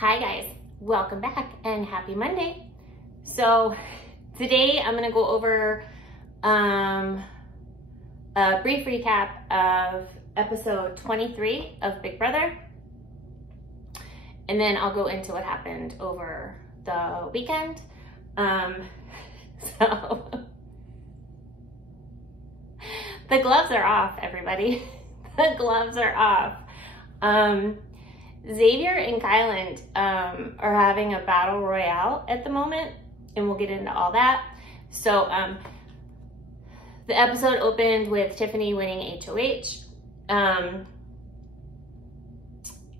Hi guys, welcome back and happy Monday. So today I'm gonna go over a brief recap of episode 23 of Big Brother. And then I'll go into what happened over the weekend. So the gloves are off, everybody. The gloves are off. Xavier and Kyland are having a battle royale at the moment, and we'll get into all that. So the episode opened with Tiffany winning HOH,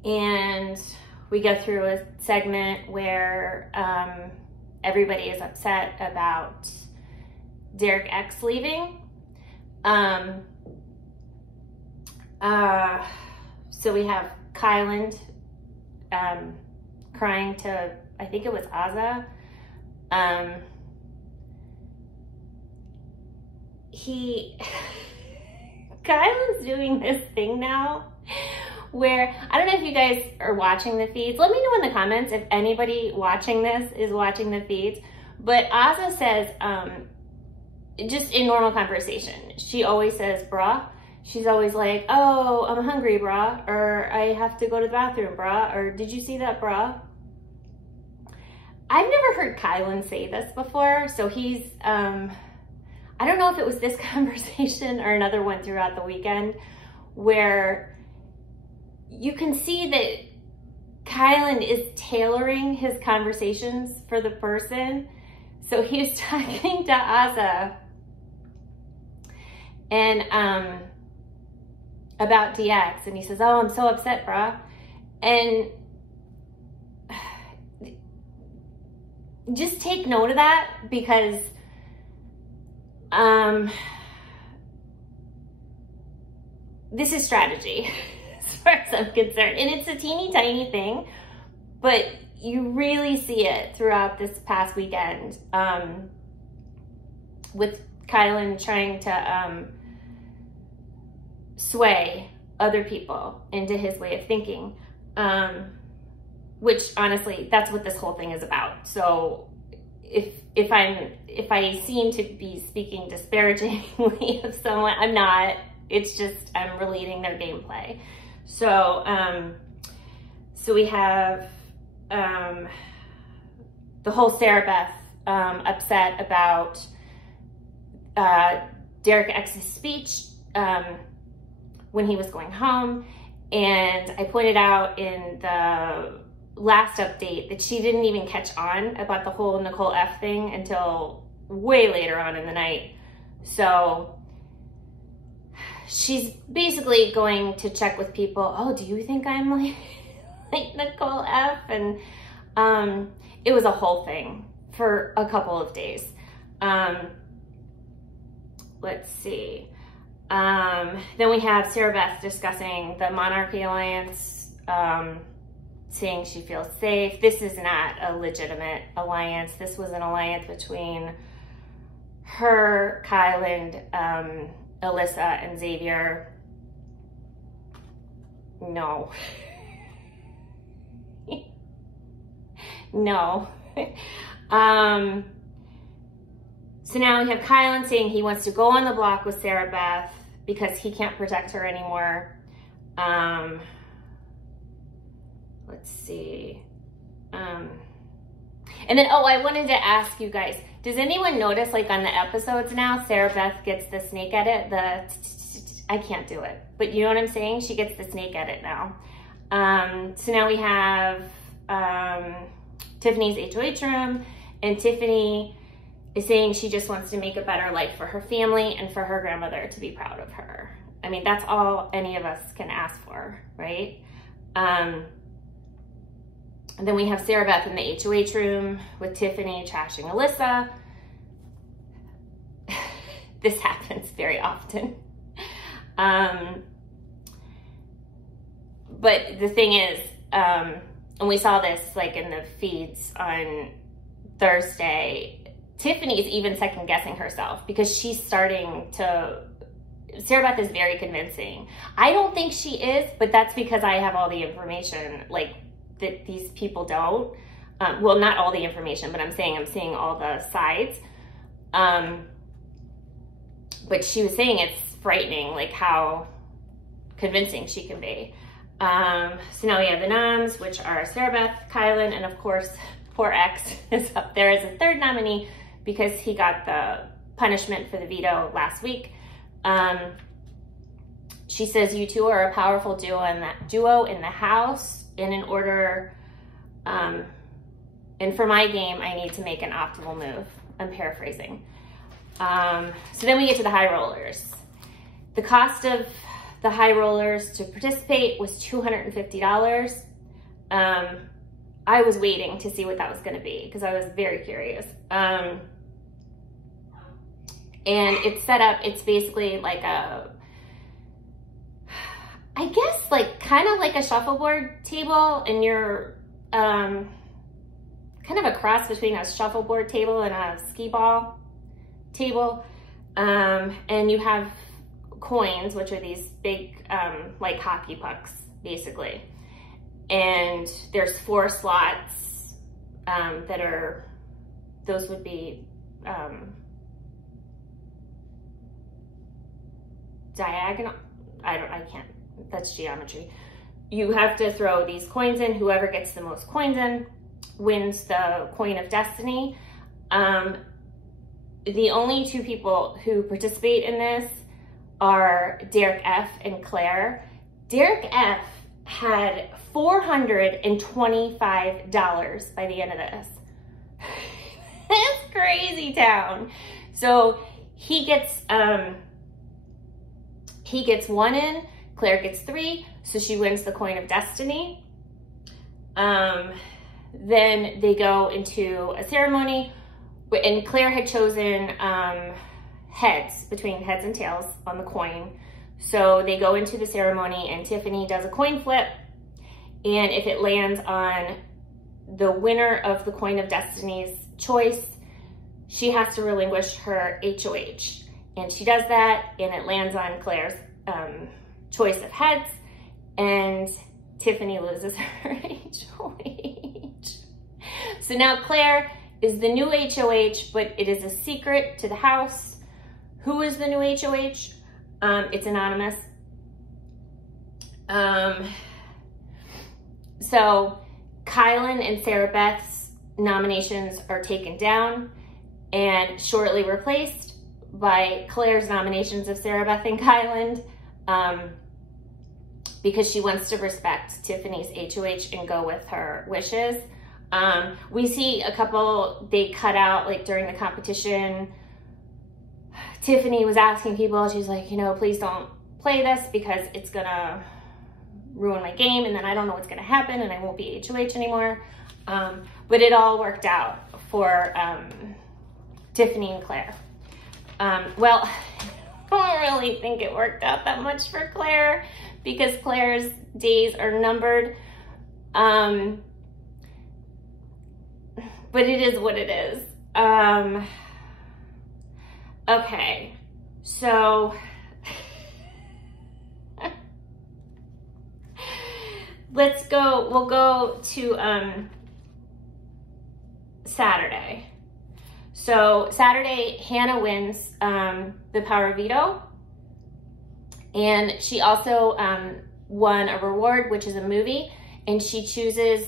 and we go through a segment where everybody is upset about Derek X leaving. So we have Kyland crying to, I think it was Azza. Kyland's doing this thing now where, I don't know if you guys are watching the feeds. Let me know in the comments if anybody watching this is watching the feeds. But Azza says, just in normal conversation, she always says, bruh. She's always like, oh, I'm hungry, brah, or I have to go to the bathroom, brah, or did you see that, brah? I've never heard Kyland say this before, so he's, I don't know if it was this conversation or another one throughout the weekend, where you can see that Kyland is tailoring his conversations for the person. So he was talking to Azza, and about DX, and he says, oh, I'm so upset, brah. And just take note of that, because this is strategy as far as I'm concerned. And it's a teeny tiny thing, but you really see it throughout this past weekend with Kyland trying to sway other people into his way of thinking, which honestly, that's what this whole thing is about. So if I seem to be speaking disparagingly of someone, I'm not. It's just I'm relating their gameplay. So so we have the whole Sarah Beth upset about Derek X's speech when he was going home. And I pointed out in the last update that she didn't even catch on about the whole Nicole F thing until way later on in the night. So she's basically going to check with people, oh, do you think I'm like Nicole F? And it was a whole thing for a couple of days. Let's see. Then we have Sarah Beth discussing the Monarchy Alliance, saying she feels safe. This is not a legitimate alliance. This was an alliance between her, Kyland, Alyssa, and Xavier. No. No. So now we have Kyland saying he wants to go on the block with Sarah Beth because he can't protect her anymore. Let's see. And then, oh, I wanted to ask you guys, does anyone notice, like on the episodes now, Sarah Beth gets the snake edit, I can't do it, but you know what I'm saying? She gets the snake edit now. So now we have Tiffany's HOH room, and Tiffany is saying she just wants to make a better life for her family and for her grandmother to be proud of her. I mean, that's all any of us can ask for, right? And then we have Sarah Beth in the HOH room with Tiffany trashing Alyssa. This happens very often. But the thing is, and we saw this like in the feeds on Thursday, Tiffany's even second guessing herself because she's starting to, Sarah Beth is very convincing. I don't think she is, but that's because I have all the information like that these people don't. Well, not all the information, but I'm seeing all the sides. But she was saying it's frightening, like how convincing she can be. So now we have the noms, which are Sarah Beth, Kyland, and of course, poor X is up there as a third nominee because he got the punishment for the veto last week. She says, you two are a powerful duo in the house, and in order, and for my game, I need to make an optimal move. I'm paraphrasing. So then we get to the high rollers. The cost of the high rollers to participate was $250. I was waiting to see what that was going to be because I was very curious. And it's set up, it's basically like a, I guess like kind of like a shuffleboard table, and you're kind of a cross between a shuffleboard table and a skee ball table. And you have coins, which are these big like hockey pucks basically, and there's 4 slots that are, those would be diagonal, I can't, that's geometry. You have to throw these coins in. Whoever gets the most coins in wins the coin of destiny. The only 2 people who participate in this are Derek F and Claire. Derek F had $425 by the end of this. That's crazy town. So he gets 1 in, Claire gets 3, so she wins the coin of destiny. Then they go into a ceremony, and Claire had chosen heads, between heads and tails on the coin. So they go into the ceremony, and Tiffany does a coin flip, and if it lands on the winner of the coin of destiny's choice, she has to relinquish her HOH. And she does that, and it lands on Claire's choice of heads, and Tiffany loses her HOH. So now Claire is the new HOH, but it is a secret to the house. Who is the new HOH? It's anonymous. So Kyland and Sarah Beth's nominations are taken down and shortly replaced by Claire's nominations of Sarah Beth and Kyland, because she wants to respect Tiffany's HOH and go with her wishes. We see a couple, they cut out, like during the competition, Tiffany was asking people, she's like, you know, please don't play this because it's gonna ruin my game, and then I don't know what's gonna happen, and I won't be HOH anymore. But it all worked out for Tiffany and Claire. Well, I don't really think it worked out that much for Claire because Claire's days are numbered. But it is what it is. Okay, so let's go, we'll go to Saturday. So Saturday, Hannah wins the power veto, and she also won a reward, which is a movie, and she chooses,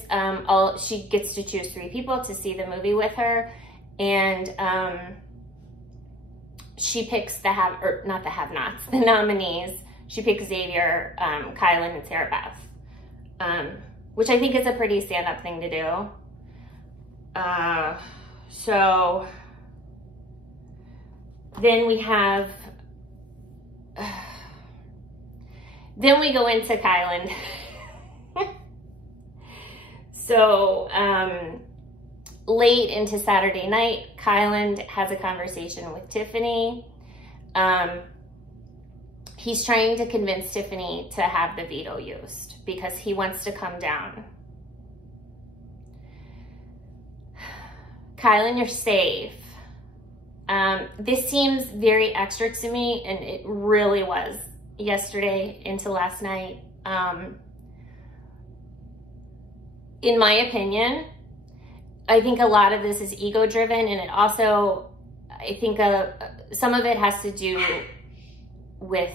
she gets to choose 3 people to see the movie with her, and she picks the not the have-nots, the nominees. She picks Xavier, Kyland, and Sarah Beth, which I think is a pretty stand-up thing to do. So then we have, then we go into Kyland. So late into Saturday night, Kyland has a conversation with Tiffany. He's trying to convince Tiffany to have the veto used because he wants to come down. Kyland, you're safe. This seems very extra to me, and it really was yesterday into last night. in my opinion, I think a lot of this is ego driven, and it also, I think some of it has to do with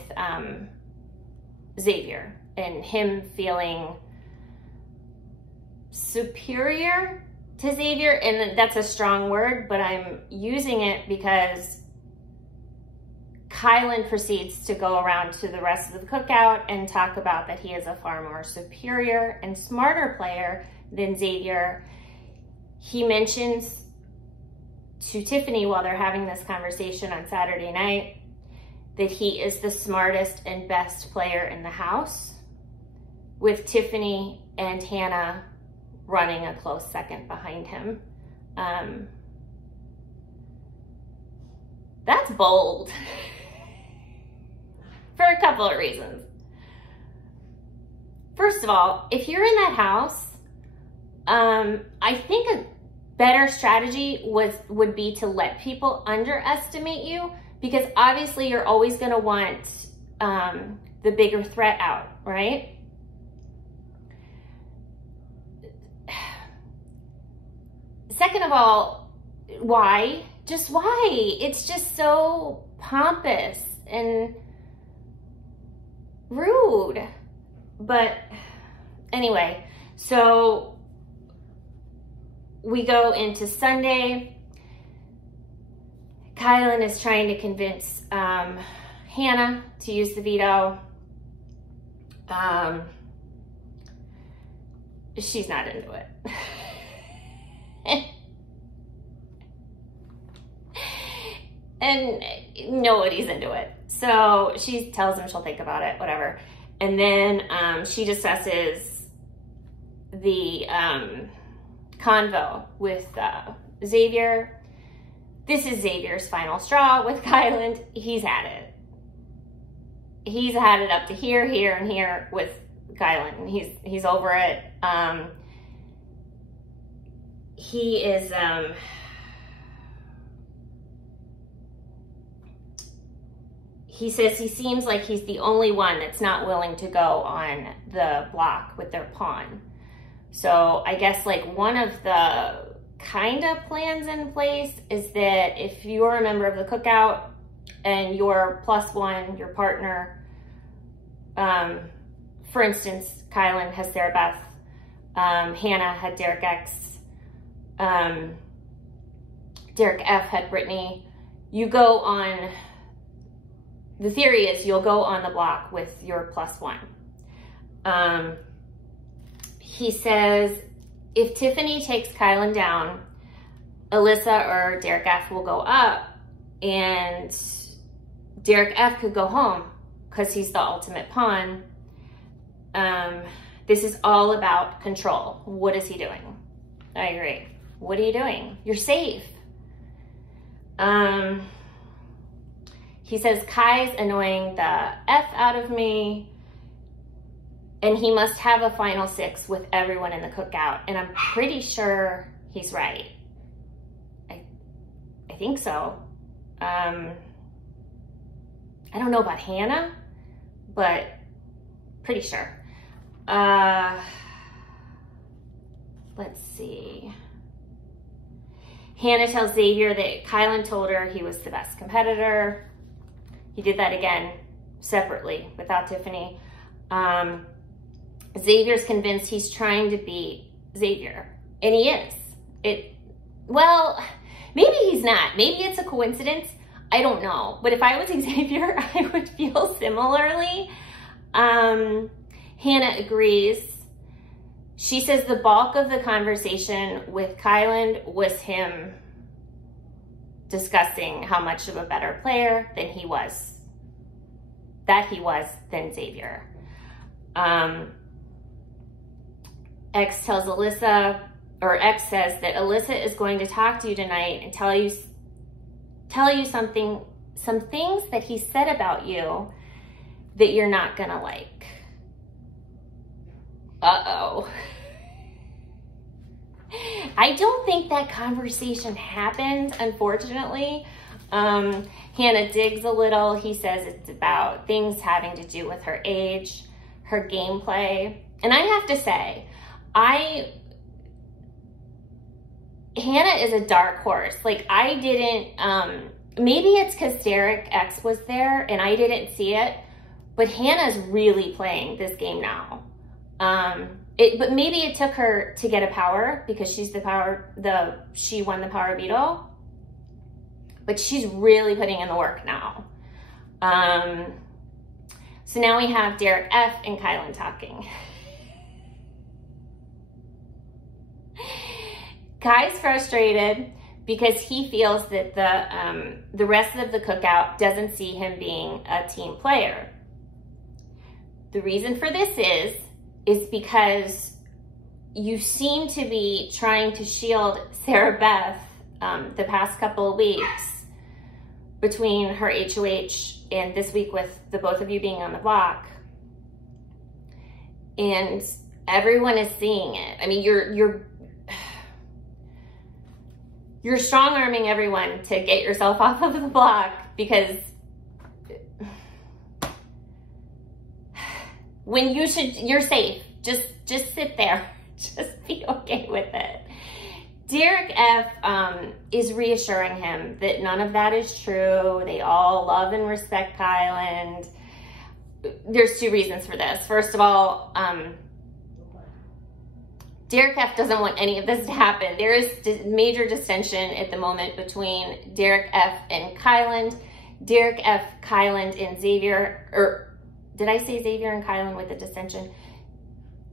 Xavier and him feeling superior to Xavier. And that's a strong word, but I'm using it because Kyland proceeds to go around to the rest of the cookout and talk about that he is a far more superior and smarter player than Xavier. He mentions to Tiffany while they're having this conversation on Saturday night that he is the smartest and best player in the house, with Tiffany and Hannah running a close second behind him. That's bold for a couple of reasons. First of all, if you're in that house, I think a better strategy would be to let people underestimate you, because obviously you're always going to want the bigger threat out, right? Second of all, why? Just why? It's just so pompous and rude. But anyway, so we go into Sunday. Kyland is trying to convince Hannah to use the veto. She's not into it. And nobody's into it. So she tells him she'll think about it, whatever. And then she discusses the convo with Xavier. This is Xavier's final straw with Kyland. He's had it. He's had it up to here, here, and here with Kyland. He's over it. He is he says he seems like he's the only one that's not willing to go on the block with their pawn. So I guess like one of the kind of plans in place is that if you're a member of the cookout and your +1, your partner, for instance, Kyland has Sarah Beth, Hannah had Derek X, Derek F had Brittany, you go on, the theory is you'll go on the block with your +1. He says if Tiffany takes Kyland down, Alyssa or Derek F will go up, and Derek F could go home because he's the ultimate pawn. This is all about control. What is he doing? I agree. What are you doing? You're safe. He says Kai's annoying the F out of me, and he must have a final 6 with everyone in the cookout. And I'm pretty sure he's right. I think so. I don't know about Hannah, but pretty sure. Let's see. Hannah tells Xavier that Kyland told her he was the best competitor. He did that again separately without Tiffany. Xavier's convinced he's trying to beat Xavier, and he is. Well, maybe he's not. Maybe it's a coincidence. I don't know. But if I was Xavier, I would feel similarly. Hannah agrees. She says the bulk of the conversation with Kyland was him discussing how much of a better player than he was than Xavier. X tells Alyssa, or X says that Alyssa is going to talk to you tonight and tell you some things that he said about you that you're not gonna like. Uh-oh. I don't think that conversation happened, unfortunately. Hannah digs a little. He says it's about things having to do with her age, her gameplay. And I have to say, I Hannah is a dark horse. Like, I didn't, maybe it's because Derek X was there and I didn't see it, but Hannah's really playing this game now. But maybe it took her to get a power because she's she won the power veto, but she's really putting in the work now. So now we have Derek F and Kyland talking. Kai's frustrated because he feels that the rest of the cookout doesn't see him being a team player. The reason for this is because you seem to be trying to shield Sarah Beth the past couple of weeks between her HOH and this week with the both of you being on the block. And everyone is seeing it. I mean, you're strong-arming everyone to get yourself off of the block because when you're safe. Just sit there. Just be okay with it. Derek F is reassuring him that none of that is true. They all love and respect Kyland. There's two reasons for this. First of all, Derek F doesn't want any of this to happen. There is major dissension at the moment between Derek F and Kyland. Derek F, Kyland, and Xavier, or did I say Xavier and Kyland with the dissension?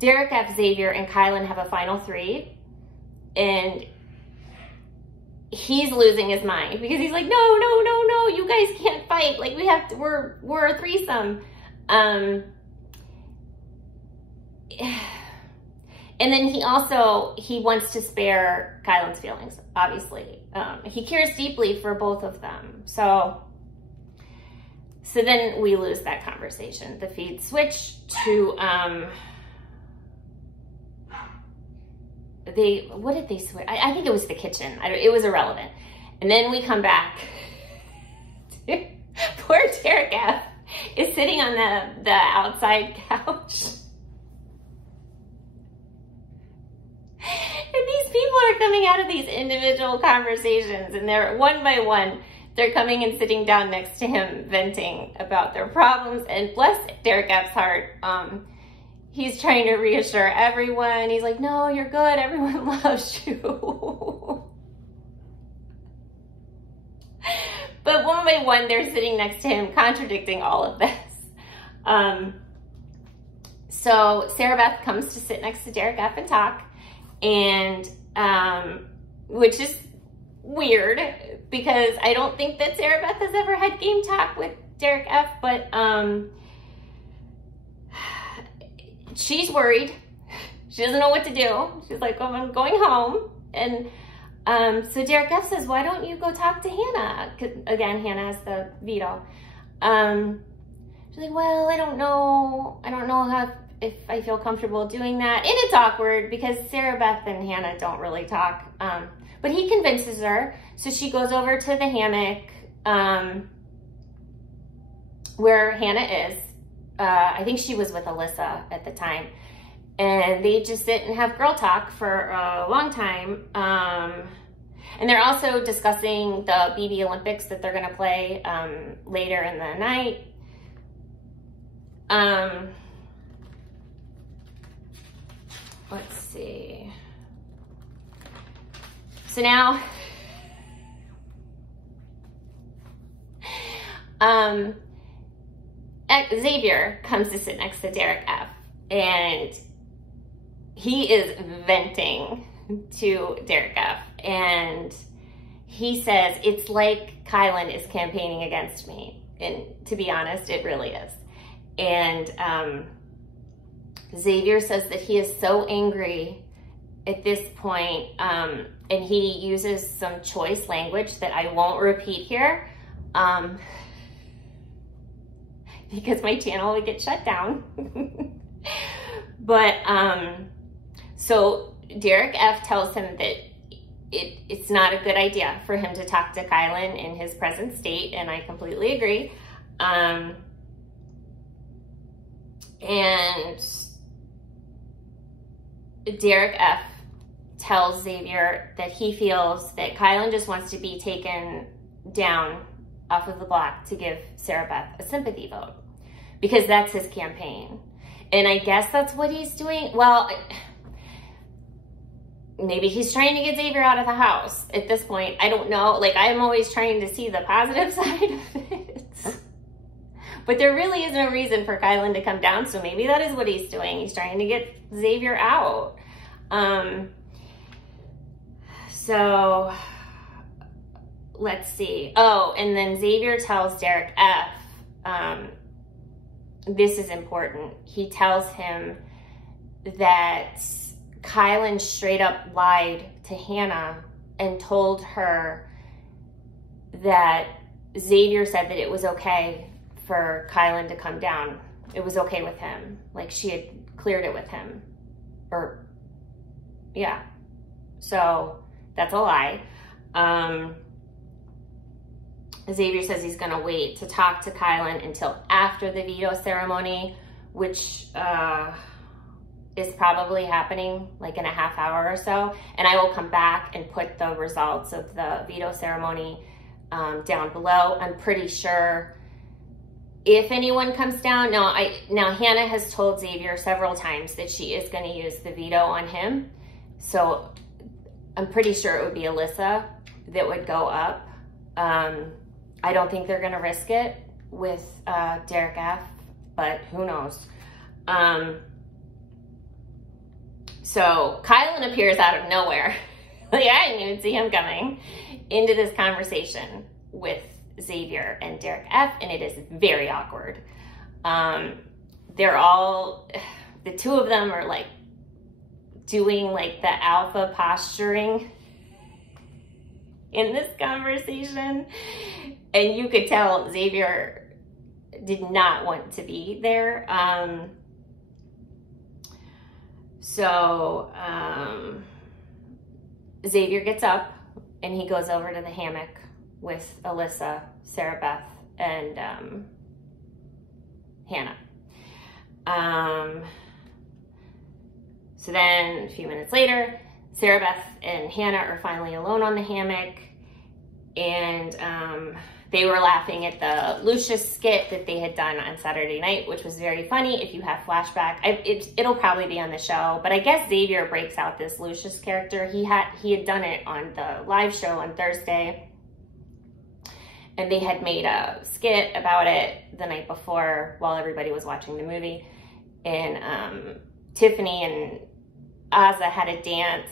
Derek F, Xavier, and Kyland have a final three, and he's losing his mind because he's like, no, you guys can't fight. Like, we're a threesome. And then he wants to spare Kyland's feelings, obviously. He cares deeply for both of them. So then we lose that conversation. The feed switch to, what did they switch? I think it was the kitchen. It was irrelevant. And then we come back. Poor Derek F is sitting on the outside couch. And these people are coming out of these individual conversations, and they're one by one, they're coming and sitting down next to him, venting about their problems. And bless Derek F's heart, he's trying to reassure everyone. He's like, no, you're good. Everyone loves you. But one by one, they're sitting next to him, contradicting all of this. So Sarah Beth comes to sit next to Derek F and talk. And, which is weird because I don't think that Sarah Beth has ever had game talk with Derek F, but, she's worried. She doesn't know what to do. She's like, oh, I'm going home. And, so Derek F says, why don't you go talk to Hannah? 'Cause, again, Hannah has the veto. She's like, well, I don't know if I feel comfortable doing that. And it's awkward because Sarah Beth and Hannah don't really talk. But he convinces her. So she goes over to the hammock where Hannah is. I think she was with Alyssa at the time. And they just sit and have girl talk for a long time. And they're also discussing the BB Olympics that they're going to play later in the night. Let's see. So now, Xavier comes to sit next to Derek F, and he is venting to Derek F, and he says, it's like Kyland is campaigning against me. And to be honest, it really is. And Xavier says that he is so angry at this point, and he uses some choice language that I won't repeat here, because my channel would get shut down. But so Derek F tells him that it's not a good idea for him to talk to Kyland in his present state, and I completely agree. And Derek F tells Xavier that he feels that Kyland just wants to be taken down off of the block to give Sarah Beth a sympathy vote, because that's his campaign. And I guess that's what he's doing. Well, maybe he's trying to get Xavier out of the house at this point. I don't know. Like, I'm always trying to see the positive side of it. But there really is no reason for Kyland to come down, so maybe that is what he's doing. He's trying to get Xavier out. So let's see. Oh, and then Xavier tells Derek F. This is important. He tells him that Kyland straight up lied to Hannah and told her that Xavier said that it was okay for Kyland to come down. It was okay with him. Like, she had cleared it with him. Or, yeah. So, that's a lie. Xavier says he's going to wait to talk to Kyland until after the veto ceremony, which is probably happening like in a half hour or so. And I will come back and put the results of the veto ceremony down below. I'm pretty sure if anyone comes down, now Hannah has told Xavier several times that she is going to use the veto on him. So I'm pretty sure it would be Alyssa that would go up. I don't think they're going to risk it with Derek F, but who knows. So Kyland appears out of nowhere. Like, I didn't even see him coming into this conversation with Xavier and Derek F, and it is very awkward. They're all, the two of them are like doing like the alpha posturing in this conversation, and you could tell Xavier did not want to be there. So Xavier gets up and he goes over to the hammock with Alyssa, Sarah Beth, and Hannah. So then a few minutes later, Sarah Beth and Hannah are finally alone on the hammock, and they were laughing at the Lucius skit that they had done on Saturday night, which was very funny. If you have flashback, it'll probably be on the show, but I guess Xavier breaks out this Lucius character. He had done it on the live show on Thursday, and they had made a skit about it the night before while everybody was watching the movie, and Tiffany and Azza had a dance,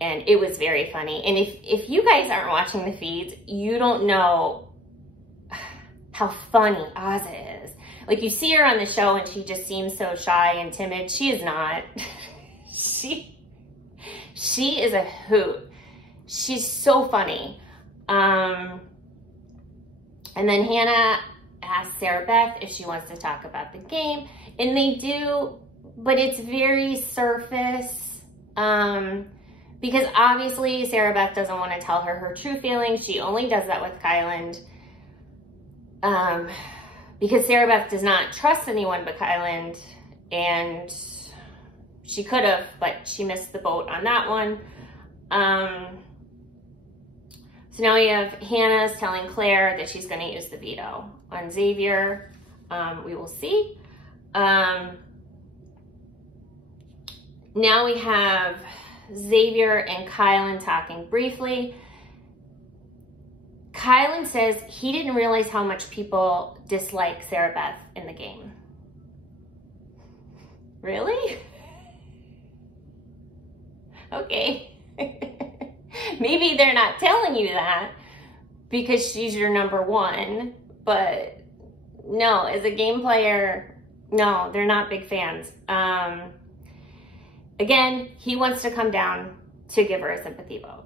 and it was very funny. And if you guys aren't watching the feeds, you don't know how funny Azza is. Like, you see her on the show and she just seems so shy and timid. She is not. She is a hoot. She's so funny. And then Hannah asks Sarah Beth if she wants to talk about the game, and they do, but it's very surface. Because obviously Sarah Beth doesn't want to tell her true feelings. She only does that with Kyland. Because Sarah Beth does not trust anyone but Kyland, and she could have, but she missed the boat on that one. So now we have Hannah's telling Claire that she's going to use the veto on Xavier. We will see. Now we have Xavier and Kyland talking briefly. Kyland says he didn't realize how much people dislike Sarah Beth in the game. Really? Okay. Maybe they're not telling you that because she's your number one, but no, as a game player, no, they're not big fans. Again, he wants to come down to give her a sympathy vote.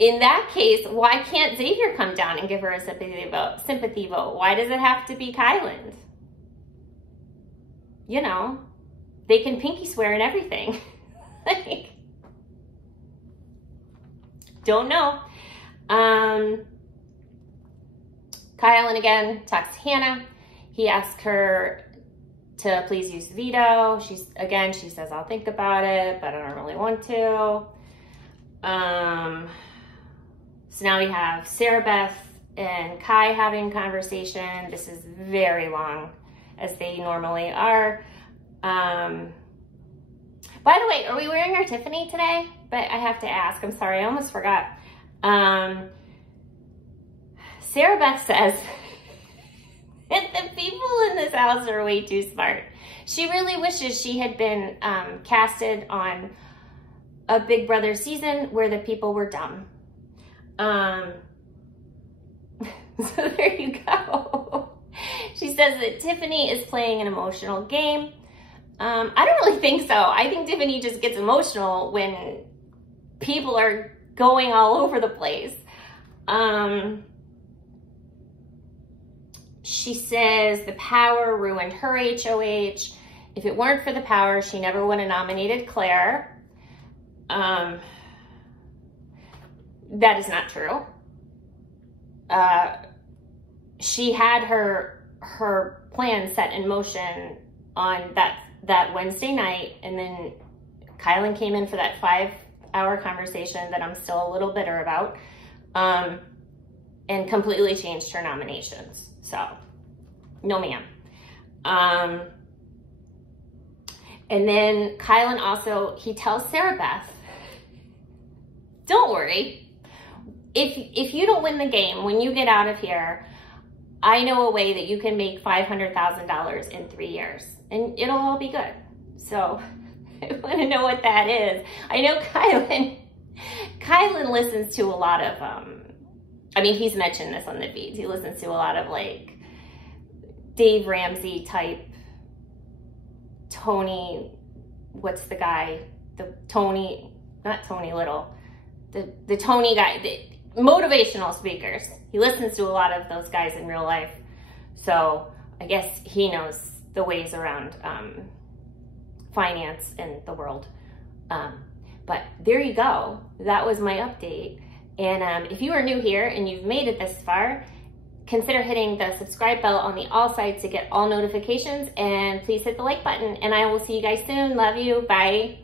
In that case, why can't Xavier come down and give her a sympathy vote? Why does it have to be Kyland? You know, they can pinky swear and everything. Like, don't know. Kyland again talks to Hannah. He asks her to please use the veto. She says, I'll think about it, but I don't really want to. So now we have Sarah Beth and Kai having a conversation. This is very long, as they normally are. By the way, are we wearing our Tiffany today? But I have to ask, I'm sorry, I almost forgot. Sarah Beth says that the people in this house are way too smart. She really wishes she had been casted on a Big Brother season where the people were dumb. So there you go. She says that Tiffany is playing an emotional game. I don't really think so. I think Tiffany just gets emotional when people are going all over the place. She says the power ruined her HOH. If it weren't for the power, she never would have nominated Claire. That is not true. She had her plan set in motion on that Wednesday night, and then Kyland came in for that 5-hour conversation that I'm still a little bitter about, and completely changed her nominations. So, no ma'am. And then Kyland also, he tells Sarah Beth, don't worry. If you don't win the game, when you get out of here, I know a way that you can make $500,000 in 3 years, and it'll all be good. So I want to know what that is. I know Kyland listens to a lot of, I mean, he's mentioned this on the feeds. He listens to a lot of like Dave Ramsey type, Tony, what's the guy? The Tony, not Tony Little, the Tony guy, the motivational speakers. He listens to a lot of those guys in real life. So I guess he knows the ways around finance in the world. But there you go. That was my update. And if you are new here and you've made it this far, consider hitting the subscribe bell on the all sides to get all notifications, and please hit the like button, and I will see you guys soon. Love you. Bye.